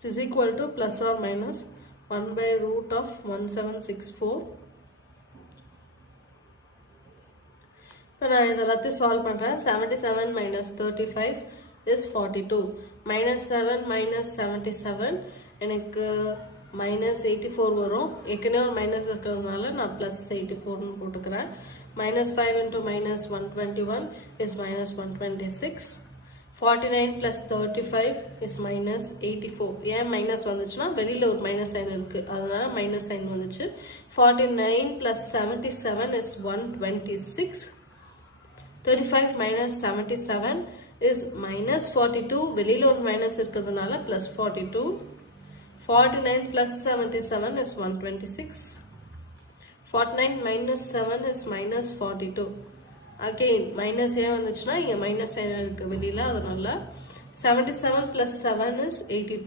which is equal to plus or minus 1 by root of 1764. இப்போ நான் இதெல்லாத்தையும் solve பண்ணுறேன். 77 minus 35 is 42. minus 7 minus 77 எனக்கு minus 84 வரும். ஏற்கனவே ஒரு மைனஸ் இருக்கிறதுனால நான் plus 84 போட்டுக்கிறேன். minus 5 into minus 121 is minus 126. 49 plus 35 is minus 84. ஏன் மைனஸ் வந்துச்சுன்னா வெளியில் ஒரு மைனஸ் சைன் இருக்குது, அதனால மைனஸ் சைன் வந்துச்சு. 49 plus 77 is 126. 35 minus 77 is minus 42. வெளியில் ஒரு மைனஸ் இருக்கிறதுனால plus 42. 49 plus 77 is 126. 49 minus 7 is minus 42. Again minus ஏன் வந்துச்சுன்னா இங்கே மைனஸ் சைன் இருக்குது வெளியில், அதனால 77 plus 7 is 84.